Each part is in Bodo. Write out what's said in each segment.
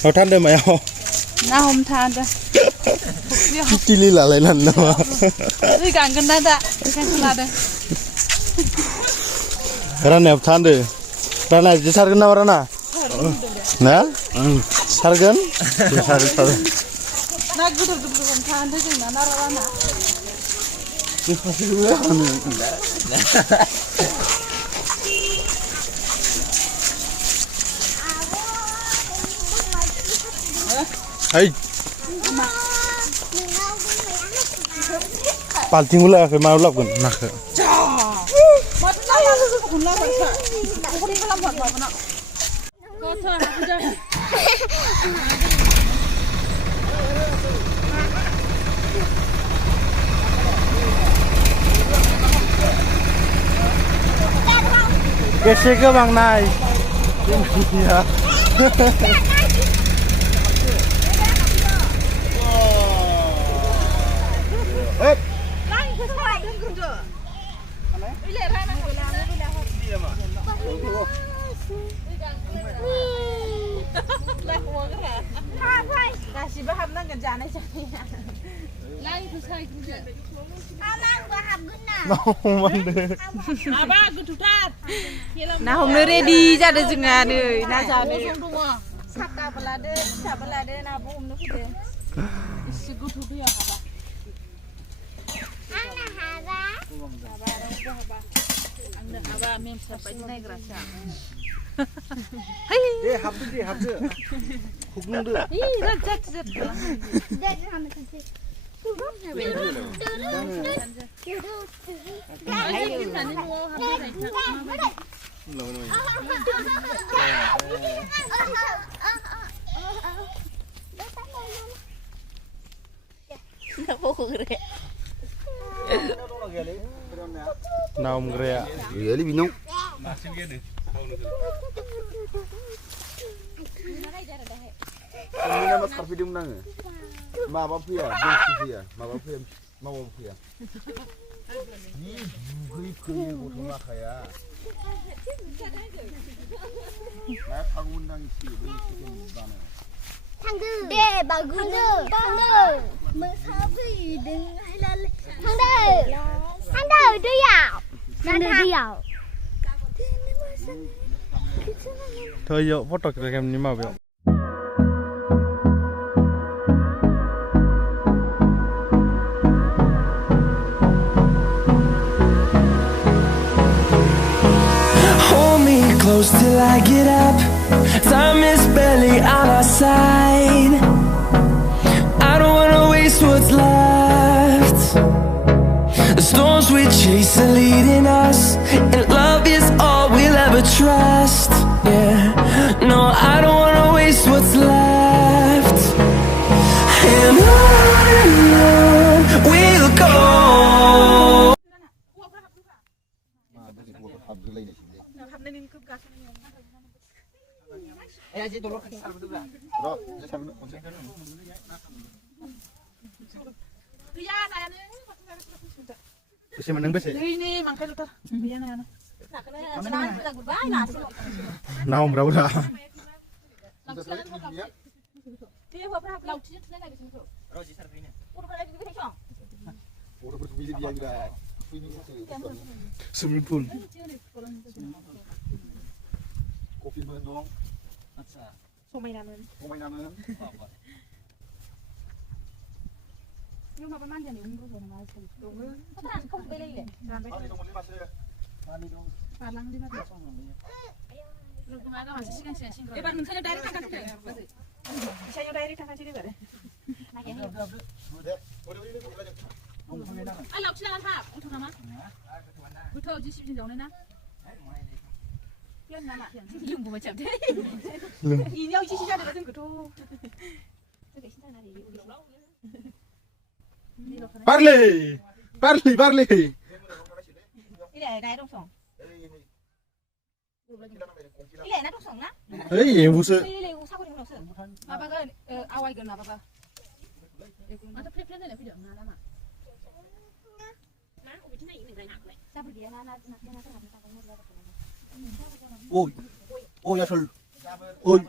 เอาท่านเดินมาเอาน้าหอมทานจ้ะกิลิละอะไรนั่นนะวะด้วยกันกันได้จ้ะกันขนาดเด้อ ร้านไหนท่านเด้อร้านไหนจะชาร์กันนะวะร้านน่ะนะชาร์กันชาร์กันน่ากูดูคนทานได้จริงนะน่ารักนะเฮ้ยปาลทิ้งไว้เลยเคยมาหลอกกันนักเหรอจ้ามาตั้งแต่คุณเล่าไปใช่คนนี้ก็ลำบากหน่อยมันอ่ะก็เธอคุณจะकैसे के मांगना है kasih paham nang kerjaan aja lagi susah kerja alang paham guna mau mana apa aku tutar nah hôm nay ready ra được chừng à này na giờ này sắp cả belade na bu hôm nay kìa isi gu thu dia haba anda haba anda haba mem sampai naik rasa deh habis hukum dulu ih zat naum gerak ya lebih nong ini nama sekarang video nang ma apa pia besi pia ma apa pia ni gui gui gua nak kaya saya bangun nang isi besi mana thằng đê bà gù nơ con nơ mừng sao cái đừng hay là thằng đê đi vào thôi giờ foto cái em như mà vậy close till I get up. Time is barely on our side. I don't wanna waste what's left. The storms we chase are leading us, and love is all we'll ever trust. Yeah, no, I don't wanna waste what's left. And on we'll go. Bisa menang besi. Ini makanya tuh. Biar nana. Naum berapa dah? Dia berapa laut sih? Saya lagi sini tuh. Udah berbili dia juga. Swimming pool. Kopi bendong. Somai namun. Nhưng mà bên man thì mình không có nói gì. Đúng rồi. Không bên đây này. Ba lăng đi mà. Lúc mà nó hỏi xin xin. Cái bạn mình thấy đây thằng cái. Saya nyodai di thằng sini vậy. Anh lọc chưa hả? Ông thằng nào? Cứ thôi chứ xin giống đấy nè. Lên nè nè. Dùng của mà chậm thế. Ý nhau chỉ ra được cái cứ thôi. Parley. Cái này trong sòng. Cái này nó trong sòng á. Ấy, em vô sự. Đây sao có trong sòng. Mà bà ơi, ao ai gần mà bà. Nó tập phép này là phi đường nào mà. Má, ủa cái này mình lại nặng vậy. Sao bởi vì nó Ôi, ôi ya sol. Ôi.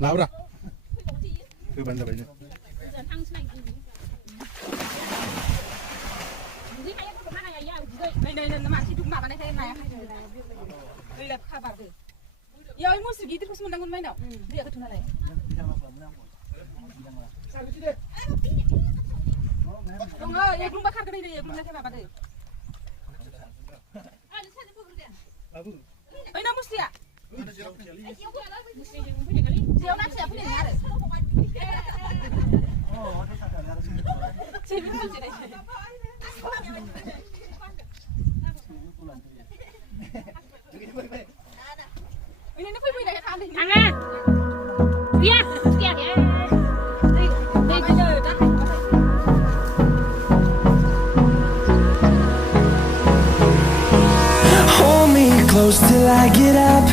Laura. Coba bentar aja. Ya, ini musuh gitu terus mendangun main dong. Dia ketuna lagi. Enggak, ya belum bakar kena dia, belum lagi apa deh. Oh, ini musuh ya? Dia nak siapa ni ada? Sini pun sini. Ini nak pergi dah kan? Angah. Dia, dia. Hold me close till I get up.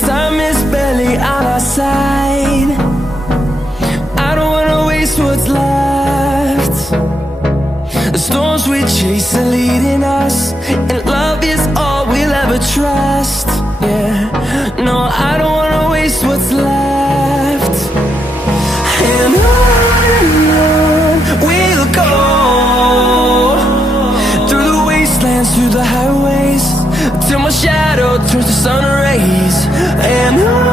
Time is barely on our side. I don't wanna waste what's left. The storms we chase are leading us, and love is all we'll ever trust. Yeah, no, I don't wanna waste what's left. And on we'll go, through the wastelands, through the highways, till my shadow turns to sun rays. And on